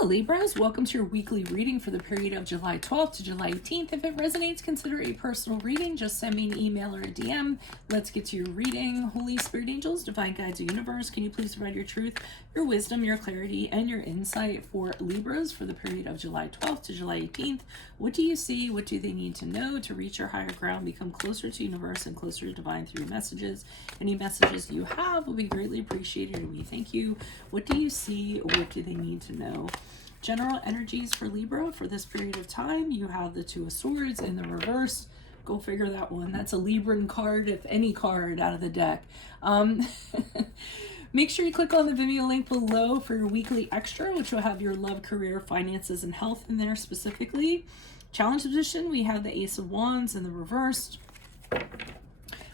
Hello Libras, welcome to your weekly reading for the period of July 12th to July 18th. If it resonates, consider a personal reading. Just send me an email or a DM. Let's get to your reading. Holy Spirit Angels, Divine Guides of the Universe, can you please provide your truth, your wisdom, your clarity, and your insight for Libras for the period of July 12th to July 18th? What do you see? What do they need to know to reach your higher ground, become closer to universe and closer to divine through messages? Any messages you have will be greatly appreciated and we thank you. What do you see? What do they need to know? General energies for Libra for this period of time. You have the Two of Swords in the reverse. Go figure that one. That's a Libran card, if any card out of the deck. Make sure you click on the Vimeo link below for your weekly extra, which will have your love, career, finances, and health in there specifically. Challenge position, we have the Ace of Wands in the reverse.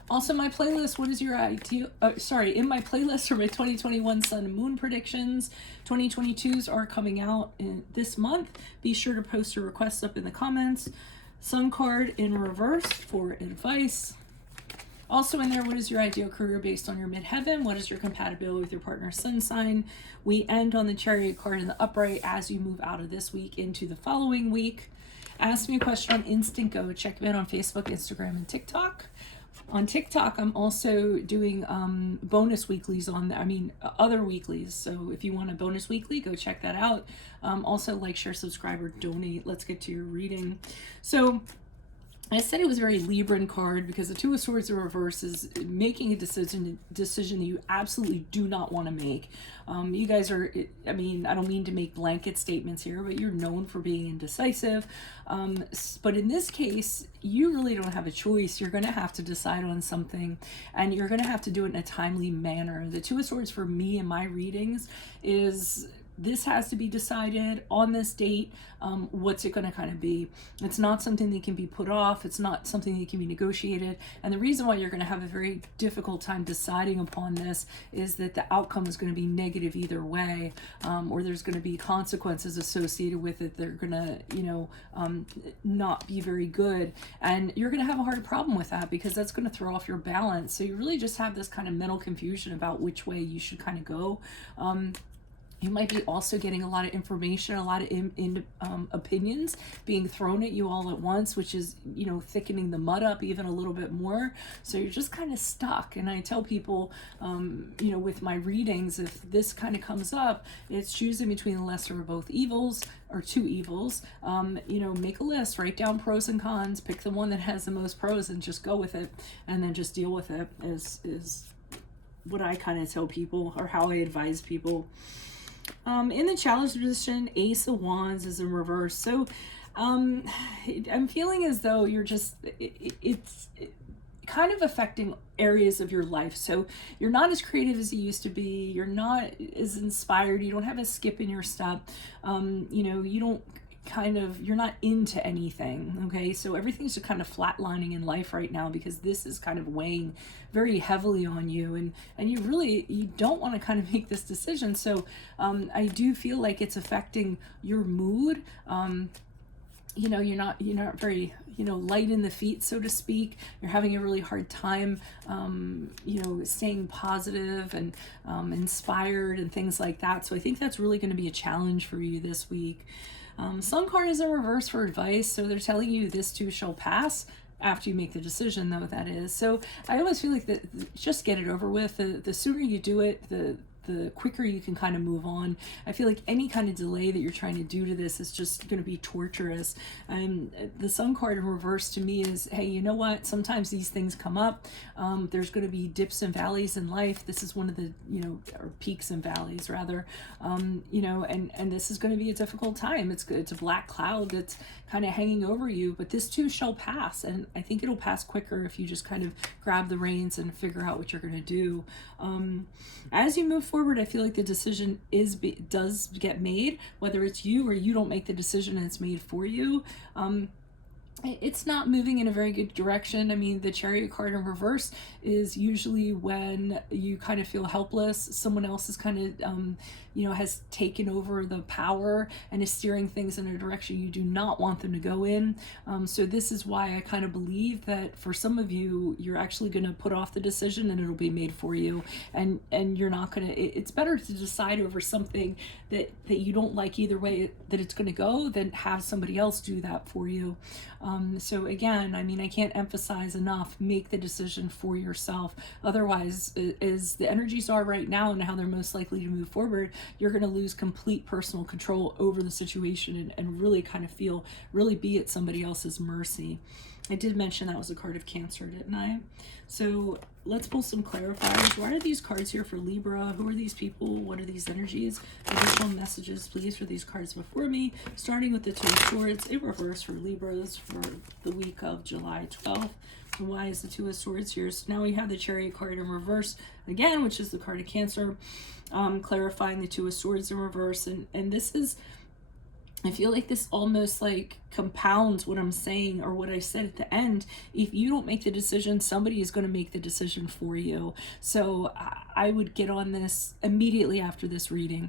Also, my playlist, what is your idea? In my playlist for my 2021 Sun and Moon predictions, 2022s are coming out this month. Be sure to post your requests up in the comments. Sun card in reverse for advice. Also in there, what is your ideal career based on your midheaven? What is your compatibility with your partner's sun sign? We end on the Chariot card in the upright as you move out of this week into the following week. Ask me a question on Instant Go. Check me out on Facebook, Instagram, and TikTok. On TikTok, I'm also doing bonus weeklies other weeklies. So if you want a bonus weekly, go check that out. Also like, share, subscribe, or donate. Let's get to your reading. So I said it was a very Libran card because the Two of Swords in reverse is making a decision that you absolutely do not want to make. You guys are, I don't mean to make blanket statements here, but you're known for being indecisive. But in this case, you really don't have a choice. You're going to have to decide on something, and you're going to have to do it in a timely manner. The Two of Swords for me in my readings is, this has to be decided on this date. What's it going to kind of be? It's not something that can be put off. It's not something that can be negotiated. And the reason why you're going to have a very difficult time deciding upon this is that the outcome is going to be negative either way, or there's going to be consequences associated with it. They're going to, not be very good. And you're going to have a hard problem with that because that's going to throw off your balance. So you really just have this kind of mental confusion about which way you should kind of go. You might be also getting a lot of information, a lot of opinions being thrown at you all at once, which is, thickening the mud up even a little bit more. So you're just kind of stuck. And I tell people, with my readings, if this kind of comes up, it's choosing between the lesser of both evils or two evils. Make a list, write down pros and cons, pick the one that has the most pros and just go with it. And then just deal with it is what I kind of tell people, or how I advise people. In the challenge position, Ace of Wands is in reverse. So I'm feeling as though you're just, it's kind of affecting areas of your life. So you're not as creative as you used to be. You're not as inspired. You don't have a skip in your step. You're not into anything. Okay. So everything's just kind of flatlining in life right now because this is kind of weighing very heavily on you, and you don't want to kind of make this decision. So I do feel like it's affecting your mood. You're not very, light in the feet, so to speak. You're having a really hard time, staying positive and inspired and things like that. So I think that's really going to be a challenge for you this week. Sun card is in reverse for advice, so they're telling you this too shall pass after you make the decision, though, that is. So I always feel like that, just get it over with. The sooner you do it, the quicker you can kind of move on. I feel like any kind of delay that you're trying to do to this is just going to be torturous. And the Sun card in reverse to me is, hey, you know what? Sometimes these things come up. There's going to be dips and valleys in life. This is one of the, or peaks and valleys rather, and this is going to be a difficult time. It's a black cloud that's kind of hanging over you, but this too shall pass. And I think it'll pass quicker if you just kind of grab the reins and figure out what you're going to do. As you move forward, I feel like the decision does get made, whether it's you or you don't make the decision and it's made for you. it's not moving in a very good direction. I mean, the Chariot card in reverse is usually when you kind of feel helpless. Someone else is kind of, has taken over the power and is steering things in a direction you do not want them to go in. So this is why I kind of believe that for some of you, you're actually going to put off the decision and it'll be made for you. And you're not going to, it's better to decide over something that you don't like either way that it's going to go than have somebody else do that for you. So again, I mean, I can't emphasize enough, make the decision for yourself. Otherwise, as the energies are right now and how they're most likely to move forward, you're going to lose complete personal control over the situation and really kind of really be at somebody else's mercy. I did mention that was a card of Cancer, didn't I? So let's pull some clarifiers. Why are these cards here for Libra? Who are these people? What are these energies? Additional messages, please, for these cards before me. Starting with the Two of Swords in reverse for Libras for the week of July 12th. And why is the Two of Swords here? So now we have the Chariot card in reverse again, which is the card of Cancer, clarifying the Two of Swords in reverse. And this is, I feel like this almost like compounds what I'm saying or what I said at the end. If you don't make the decision, somebody is going to make the decision for you. So I would get on this immediately after this reading.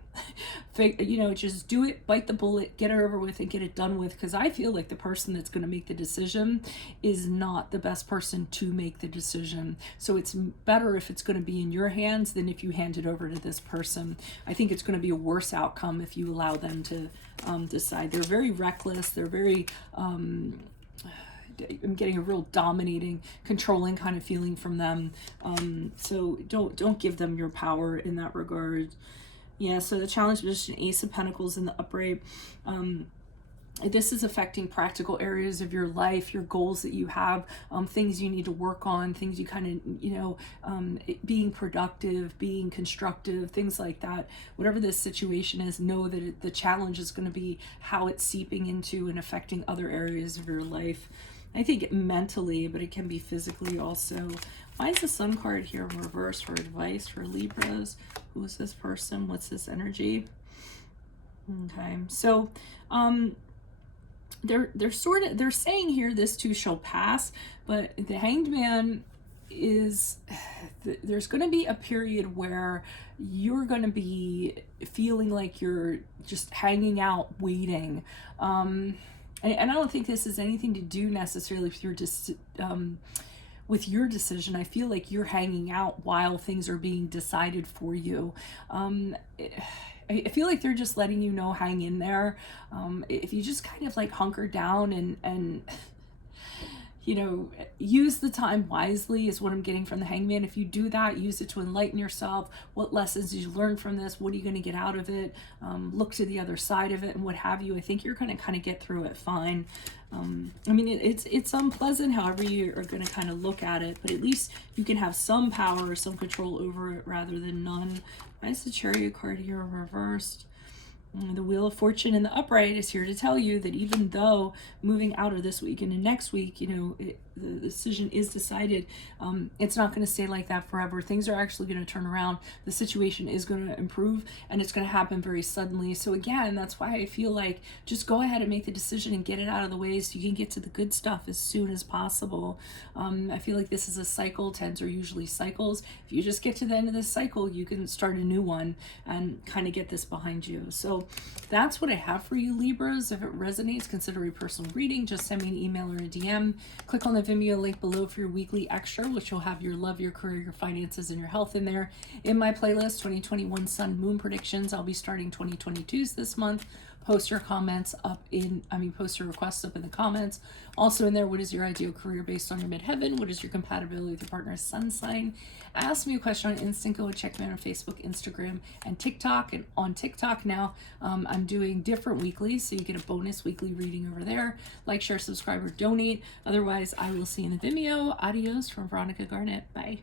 Just do it, bite the bullet, get it over with and get it done with. Because I feel like the person that's going to make the decision is not the best person to make the decision. So it's better if it's going to be in your hands than if you hand it over to this person. I think it's going to be a worse outcome if you allow them to decide. They're very reckless. They're very I'm getting a real dominating, controlling kind of feeling from them. So don't give them your power in that regard. Yeah, so the challenge position, Ace of Pentacles in the upright. This is affecting practical areas of your life, your goals that you have, things you need to work on, things you kind of, being productive, being constructive, things like that. Whatever this situation is, know that the challenge is going to be how it's seeping into and affecting other areas of your life. I think mentally, but it can be physically also. Why is the Sun card here in reverse for advice for Libras? Who is this person? What's this energy? Okay, so they're saying here this too shall pass, but the Hanged Man is, there's going to be a period where you're going to be feeling like you're just hanging out waiting, and I don't think this has anything to do necessarily with your decision. I feel like you're hanging out while things are being decided for you. I feel like they're just letting you know, hang in there. If you just kind of like hunker down and use the time wisely is what I'm getting from the Hangman. If you do that, use it to enlighten yourself. What lessons did you learn from this? What are you going to get out of it? Look to the other side of it and what have you. I think you're going to kind of get through it fine. I mean, it's unpleasant however you are going to kind of look at it, but at least you can have some power or some control over it rather than none. Why is the Chariot card here reversed? The Wheel of Fortune in the upright is here to tell you that even though moving out of this week and in next week, the decision is decided, it's not going to stay like that forever. Things are actually going to turn around. The situation is going to improve and it's going to happen very suddenly. So again, that's why I feel like just go ahead and make the decision and get it out of the way so you can get to the good stuff as soon as possible. I feel like this is a cycle. Tens are usually cycles. If you just get to the end of this cycle, you can start a new one and kind of get this behind you. So that's what I have for you, Libras. If it resonates, consider a personal reading. Just send me an email or a DM. Click on the Vimeo link below for your weekly extra, which will have your love, your career, your finances, and your health in there. In my playlist, 2021 Sun Moon Predictions, I'll be starting 2022's this month. Post your comments post your requests up in the comments. Also in there, what is your ideal career based on your midheaven? What is your compatibility with your partner's sun sign? Ask me a question on Instant. Go and check me out on Facebook, Instagram, and TikTok. And on TikTok now, I'm doing different weeklies, so you get a bonus weekly reading over there. Like, share, subscribe, or donate. Otherwise, I will see you in the Vimeo. Adios from Veronica Garnett. Bye.